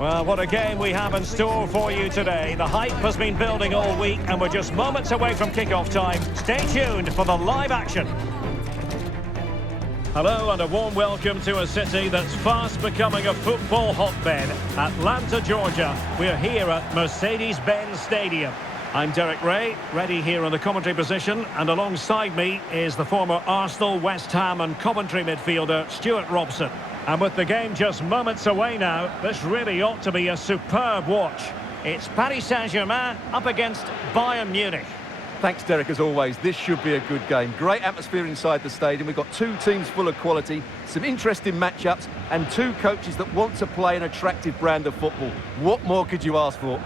Well, what a game we have in store for you today. The hype has been building all week and we're just moments away from kickoff time. Stay tuned for the live action. Hello and a warm welcome to a city that's fast becoming a football hotbed. Atlanta, Georgia. We're here at Mercedes-Benz Stadium. I'm Derek Ray, ready here in the commentary position, and alongside me is the former Arsenal, West Ham and Coventry midfielder Stuart Robson. And with the game just moments away now, this really ought to be a superb watch. It's Paris Saint-Germain up against Bayern Munich. Thanks, Derek, as always. This should be a good game. Great atmosphere inside the stadium. We've got two teams full of quality, some interesting matchups, and two coaches that want to play an attractive brand of football. What more could you ask for?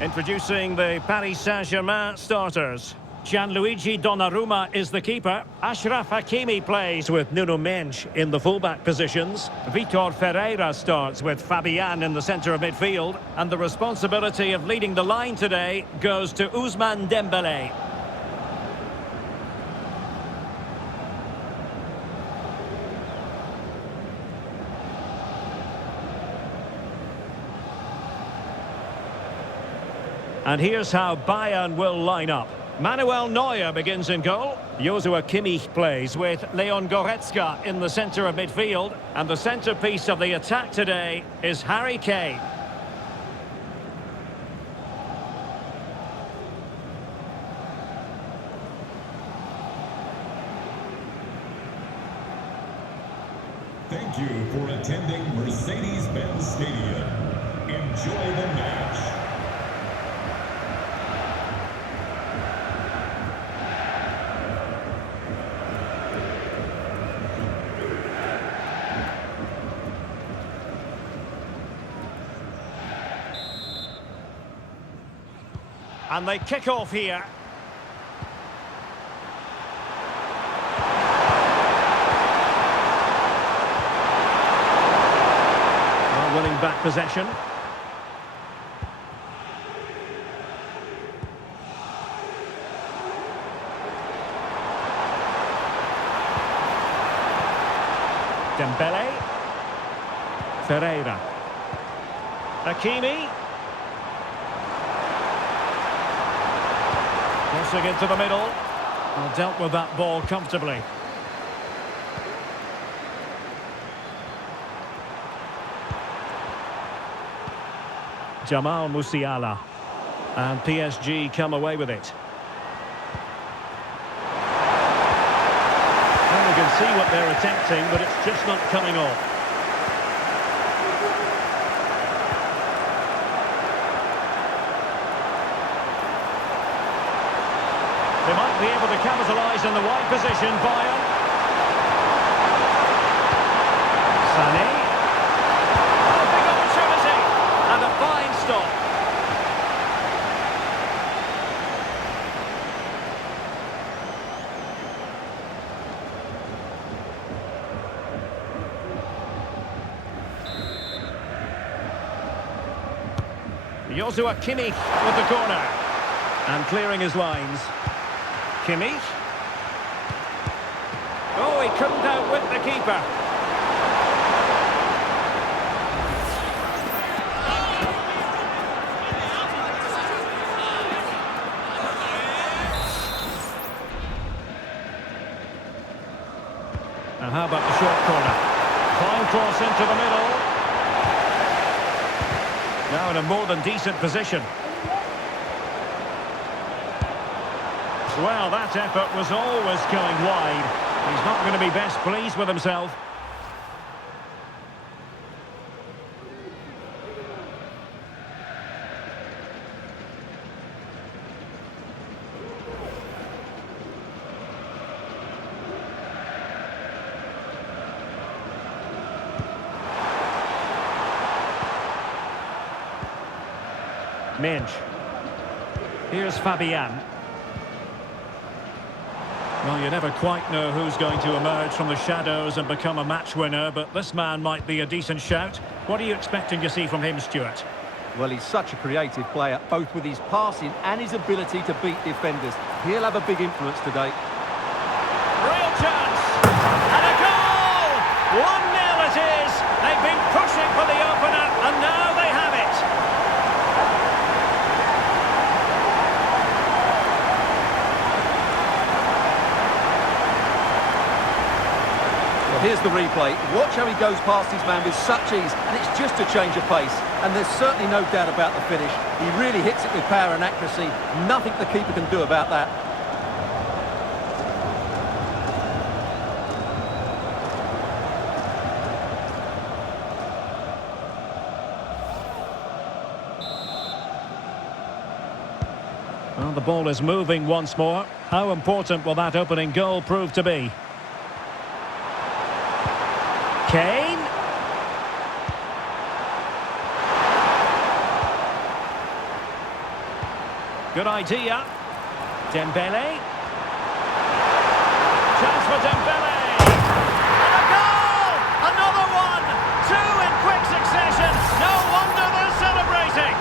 Introducing the Paris Saint-Germain starters. Gianluigi Donnarumma is the keeper. Achraf Hakimi plays with Nuno Mendes in the fullback positions. Vitor Ferreira starts with Fabian in the centre of midfield. And the responsibility of leading the line today goes to Ousmane Dembélé. And here's how Bayern will line up. Manuel Neuer begins in goal. Joshua Kimmich plays with Leon Goretzka in the centre of midfield. And the centrepiece of the attack today is Harry Kane. Thank you for attending Mercedes-Benz Stadium. Enjoy the match. And they kick off here. Well, winning back possession. Dembele. Ferreira. Hakimi. Crossing into the middle. Well, dealt with that ball comfortably. Jamal Musiala. And PSG come away with it. And we can see what they're attempting, but it's just not coming off. They might be able to capitalise in the wide position, Bayern. Sané. Oh, big opportunity. And a fine stop. Joshua Kimmich with the corner. And clearing his lines. Kimmich. Oh, he couldn't outwit the keeper. And how about the short corner? Fine cross into the middle. Now in a more than decent position. Well, that effort was always going wide. He's not going to be best pleased with himself. Mendes. Here's Fabian. Well, you never quite know who's going to emerge from the shadows and become a match winner, but this man might be a decent shout. What are you expecting to see from him, Stuart? Well, he's such a creative player, both with his passing and his ability to beat defenders. He'll have a big influence today. searching for the opener, and now they have it. Well, here's the replay. Watch how he goes past his man with such ease, and it's just a change of pace. And there's certainly no doubt about the finish. He really hits it with power and accuracy. Nothing the keeper can do about that. Well, the ball is moving once more. How important will that opening goal prove to be? Kane. Good idea. Dembele. Chance for Dembele. And a goal! Another one! Two in quick succession. No wonder they're celebrating.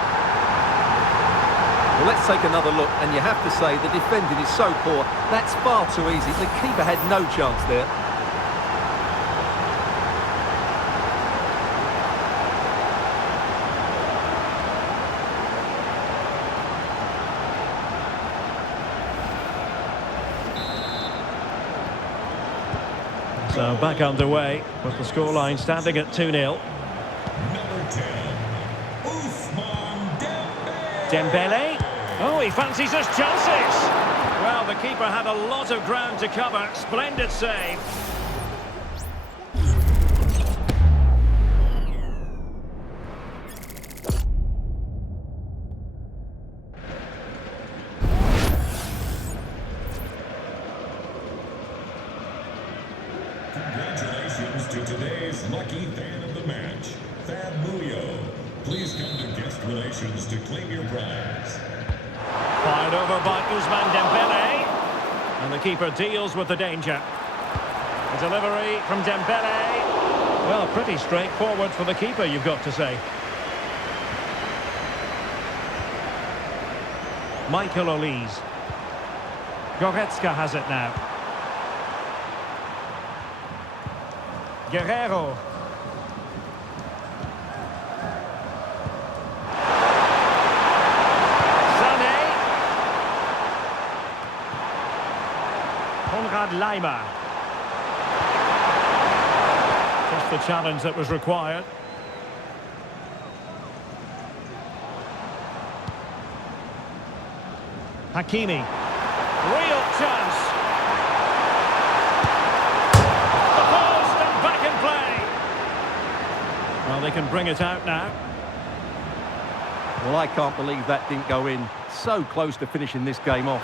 Well, let's take another look, and you have to say the defending is so poor. That's far too easy. The keeper had no chance there. So back underway with the scoreline standing at 2-0. Number 10, Ousmane Dembele. Dembele. Oh, he fancies his chances. Well, the keeper had a lot of ground to cover. Splendid save. Congratulations to today's lucky fan of the match, Fab Muyo. Please come to guest relations to claim your prize. Fired over by Ousmane Dembele. And the keeper deals with the danger. A delivery from Dembele. Well, pretty straightforward for the keeper, you've got to say. Michael Olise. Goretzka has it now. Guerrero. Leimer. Just the challenge that was required. Hakimi. Real chance. The post and back in play. Well, they can bring it out now. Well, I can't believe that didn't go in. So close to finishing this game off.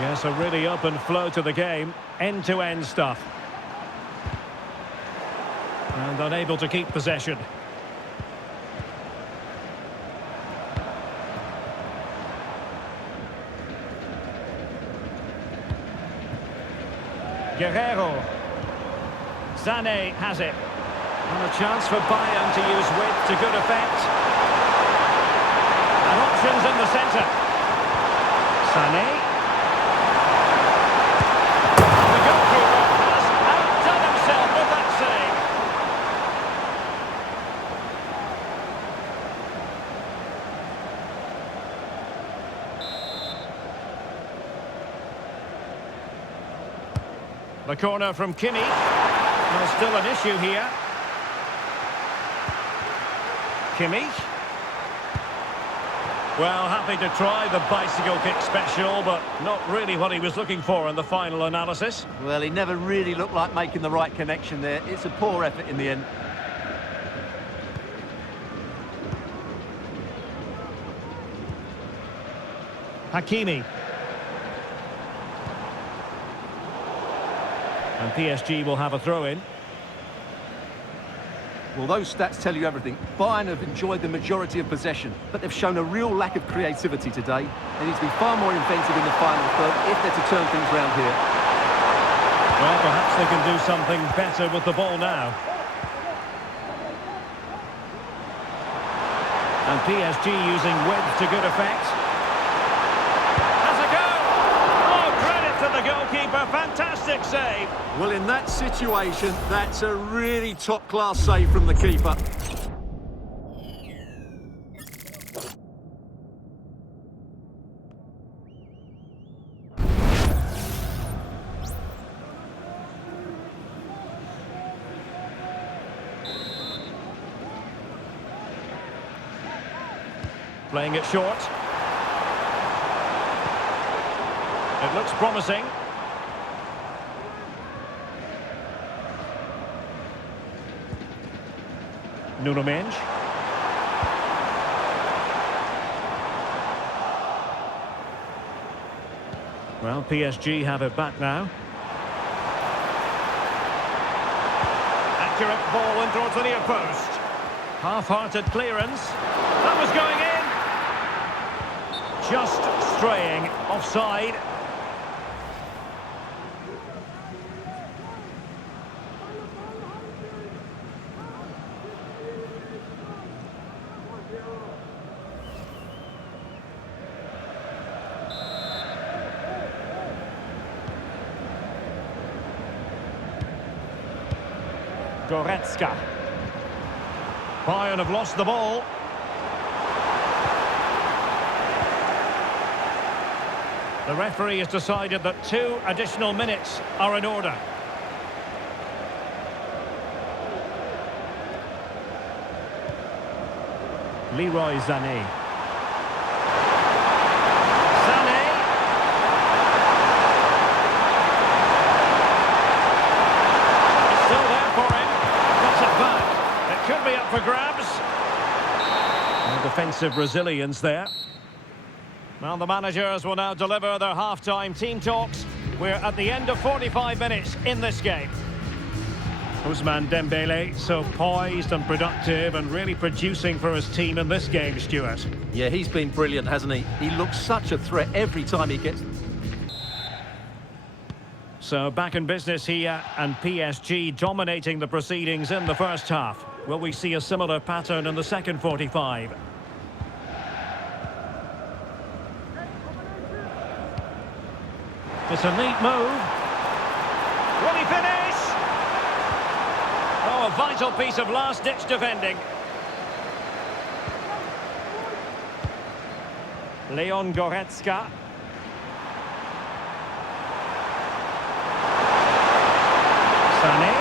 Yes, a really open flow to the game. End-to-end stuff. And unable to keep possession. Guerrero. Sané has it. And a chance for Bayern to use width to good effect. And options in the centre. Sané. The corner from Kimmich. There's still an issue here. Kimmich. Well, happy to try the bicycle kick special, but not really what he was looking for in the final analysis. Well, he never really looked like making the right connection there. It's a poor effort in the end. Hakimi. And PSG will have a throw-in. Well, those stats tell you everything. Bayern have enjoyed the majority of possession, but they've shown a real lack of creativity today. They need to be far more inventive in the final third if they're to turn things round here. Well, perhaps they can do something better with the ball now. And PSG using width to good effect. Has a go! Oh, credit to the goalkeeper. Fantastic save. Well, in that situation, that's a really top-class save from the keeper. Playing it short. It looks promising. Nuno Mendes. Well, PSG have it back now. Accurate ball in towards the near post. Half-hearted clearance. That was going in. Just straying offside. Goretzka. Bayern have lost the ball. The referee has decided that 2 additional minutes are in order. Leroy Sané. Could be up for grabs. And defensive resilience there. Well, the managers will now deliver their half-time team talks. We're at the end of 45 minutes in this game. Ousmane Dembele, so poised and productive and really producing for his team in this game, Stuart. Yeah, he's been brilliant, hasn't he? He looks such a threat every time he gets... So back in business here, and PSG dominating the proceedings in the first half. Will we see a similar pattern in the second 45? It's a neat move. Will he finish? Oh, a vital piece of last-ditch defending. Leon Goretzka. Sané.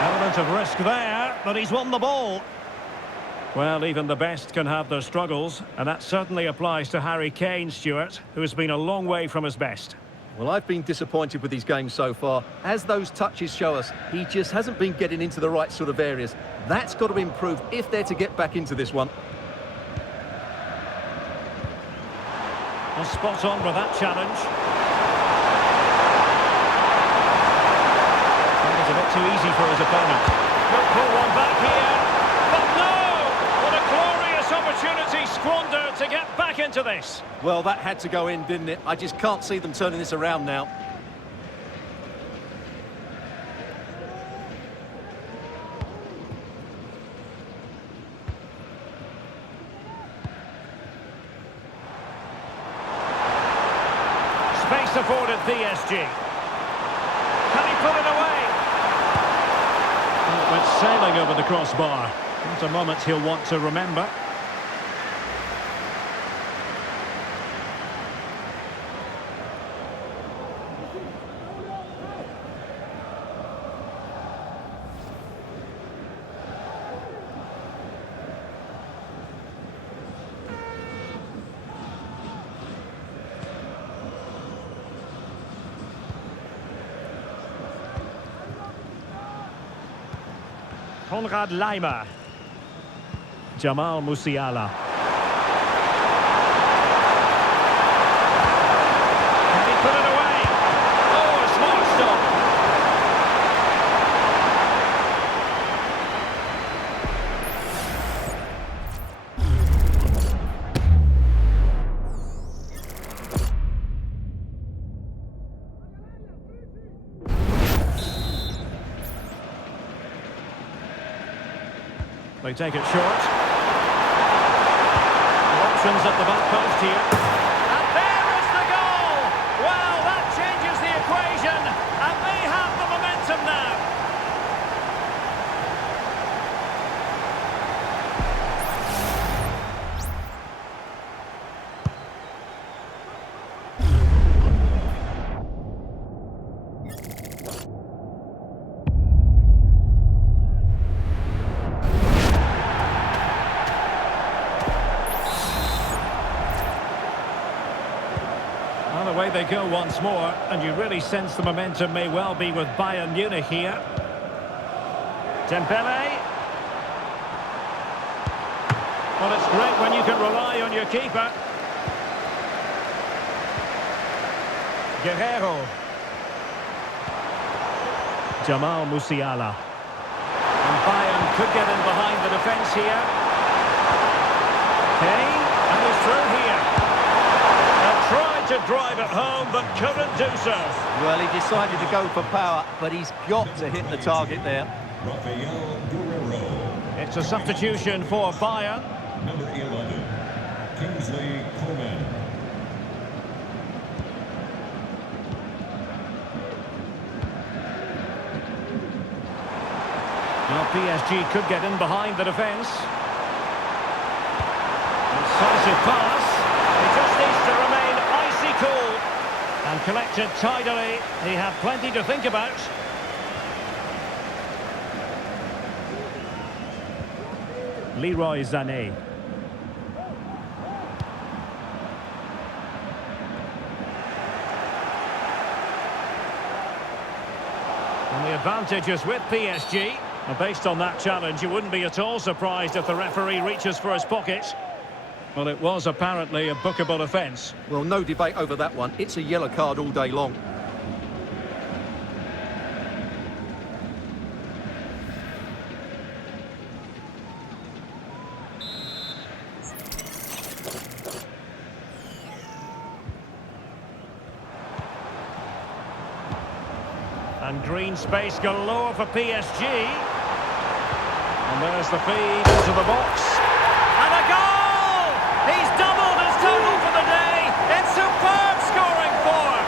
Element of risk there, but he's won the ball. Well, even the best can have their struggles, and that certainly applies to Harry Kane, Stuart, who has been a long way from his best. Well, I've been disappointed with his game so far. As those touches show us, he just hasn't been getting into the right sort of areas. That's got to improve if they're to get back into this one. Well, spot on with that challenge. It's a bit too easy for his opponent. Could pull one back here, but no! What a glorious opportunity squandered to get back into this. Well, that had to go in, didn't it? I just can't see them turning this around now. Space afforded PSG. Can he put it away? It went sailing over the crossbar. It's a moment he'll want to remember. Konrad Laimer. Jamal Musiala. Can he put it away? Oh, a smart stop. They take it short. Options at the back post here. And there is the goal! Well, that changes the equation, and they have the momentum now. Well, away they go once more, and you really sense the momentum may well be with Bayern Munich here. Dembele. Well, it's great when you can rely on your keeper. Guerrero. Jamal Musiala. And Bayern could get in behind the defence here. Kane, and he's through here. Tried to drive it home, but couldn't do so. Well, he decided to go for power, but he's got to hit the target there. Rafael Guerrero. It's a substitution for Bayern. Number 11, Kingsley Coman. Well, PSG could get in behind the defence. Decisive pass. He just needs to remain icy cool. And collected tidily. He had plenty to think about. Leroy Sané. And the advantage is with PSG. And based on that challenge, you wouldn't be at all surprised if the referee reaches for his pocket. Well, it was apparently a bookable offence. Well, no debate over that one. It's a yellow card all day long. And green space galore for PSG. And there's the feed into the box. And a goal! He's doubled his total for the day in superb scoring form.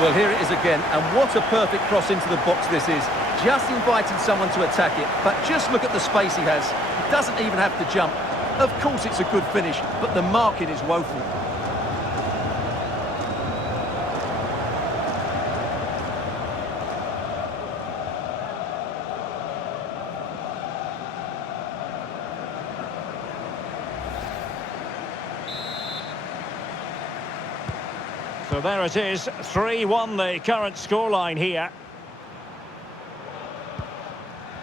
Well, here it is again, and what a perfect cross into the box this is. Just invited someone to attack it, but just look at the space he has. He doesn't even have to jump. Of course it's a good finish, but the marking is woeful. So there it is, 3-1 the current scoreline here.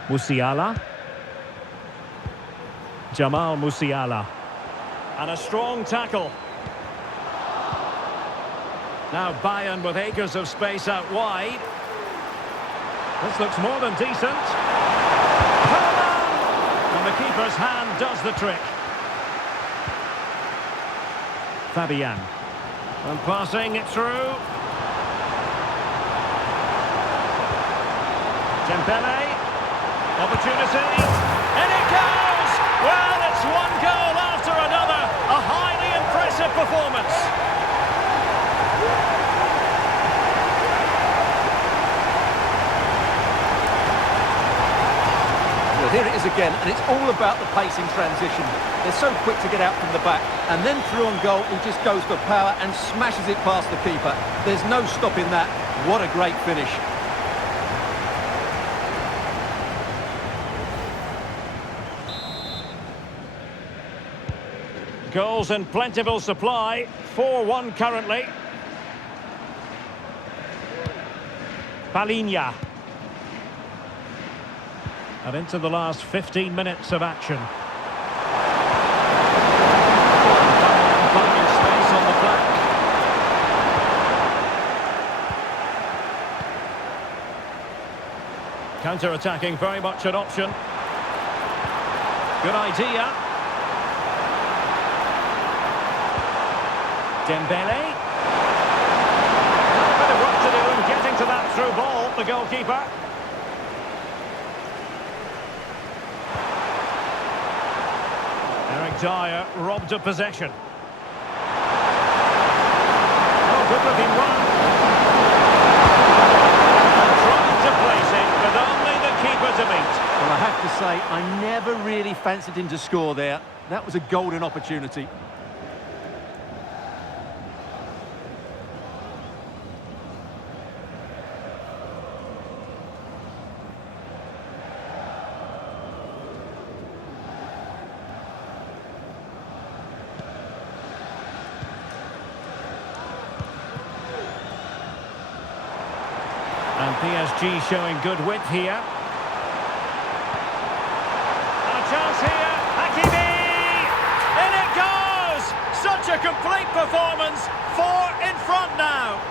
Musiala. Jamal Musiala. And a strong tackle. Now Bayern with acres of space out wide. This looks more than decent. And the keeper's hand does the trick. Fabian. And passing it through. Dembele. Opportunity. And it goes! Well, it's one goal after another. A highly impressive performance. Well, here it is again, and it's all about the pace in transition. They're so quick to get out from the back, and then through on goal, he just goes for power and smashes it past the keeper. There's no stopping that. What a great finish. Goals in plentiful supply. 4-1 currently. Palinha. And into the last 15 minutes of action. Finding space on the flank. Counter-attacking, very much an option. Good idea. Dembele. A bit of work to do in getting to that through ball, the goalkeeper. Eric Dyer robbed of possession. Oh, good looking run. Trying to place it, but only the keeper to beat. Well, I have to say, I never really fancied him to score there. That was a golden opportunity. PSG showing good width here. A chance here. Hakimi! In it goes! Such a complete performance. 4 in front now.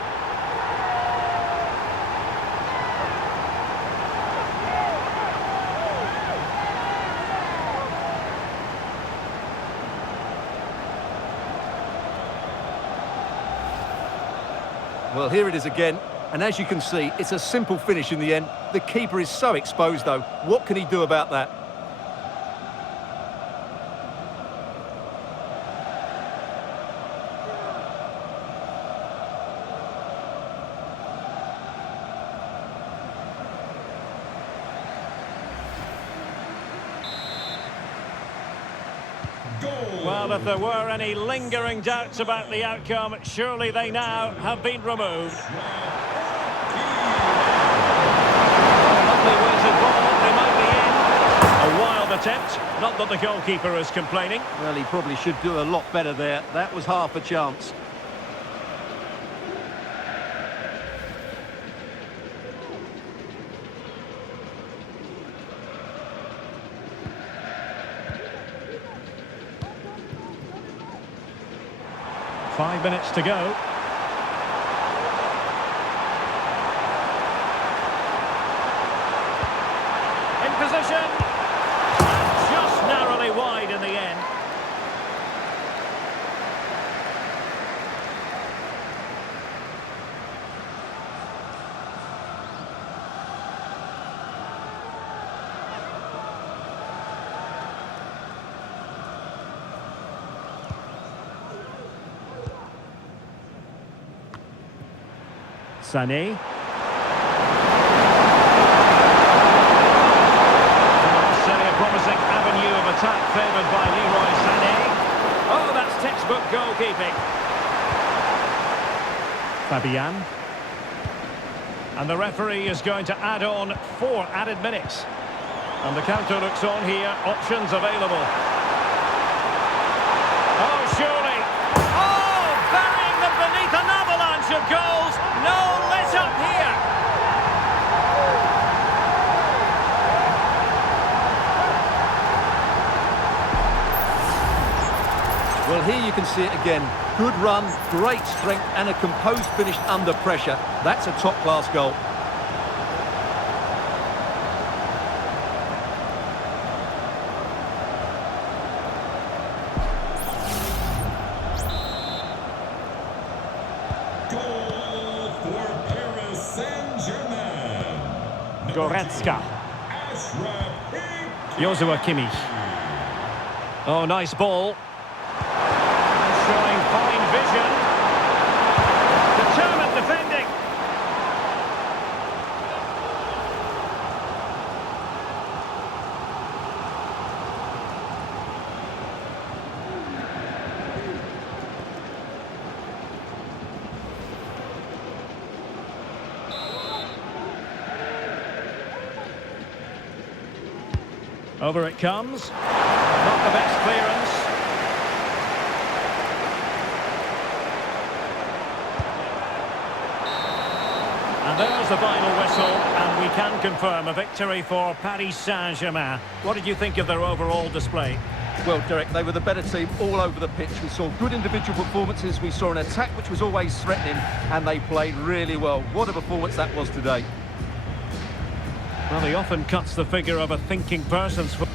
Well, here it is again, and as you can see, it's a simple finish in the end. The keeper is so exposed, though. What can he do about that? Well, if there were any lingering doubts about the outcome, surely they now have been removed. Lovely weighted ball, they might be in. A wild attempt, not that the goalkeeper is complaining. Well, he probably should do a lot better there. That was half a chance. Five minutes to go. In position. Just narrowly wide in the end. Sané. Certainly a promising avenue of attack favoured by Leroy Sané. Oh, that's textbook goalkeeping. Fabian. And the referee is going to add on 4 added minutes. And the counter looks on here, options available. Oh, surely. Oh, burying them beneath an avalanche of goals. No let up here. Well, here you can see it again. Good run, great strength, and a composed finish under pressure. That's a top-class goal. Goal for Paris Saint-Germain. Goretzka. Joshua Kimmich. Oh, nice ball. Showing fine vision. Determined defending. Over it comes. Not the best clearance. And there's the final whistle, and we can confirm a victory for Paris Saint-Germain. What did you think of their overall display? Well, Derek, they were the better team all over the pitch. We saw good individual performances. We saw an attack which was always threatening, and they played really well. What a performance that was today. Well, he often cuts the figure of a thinking person's foot.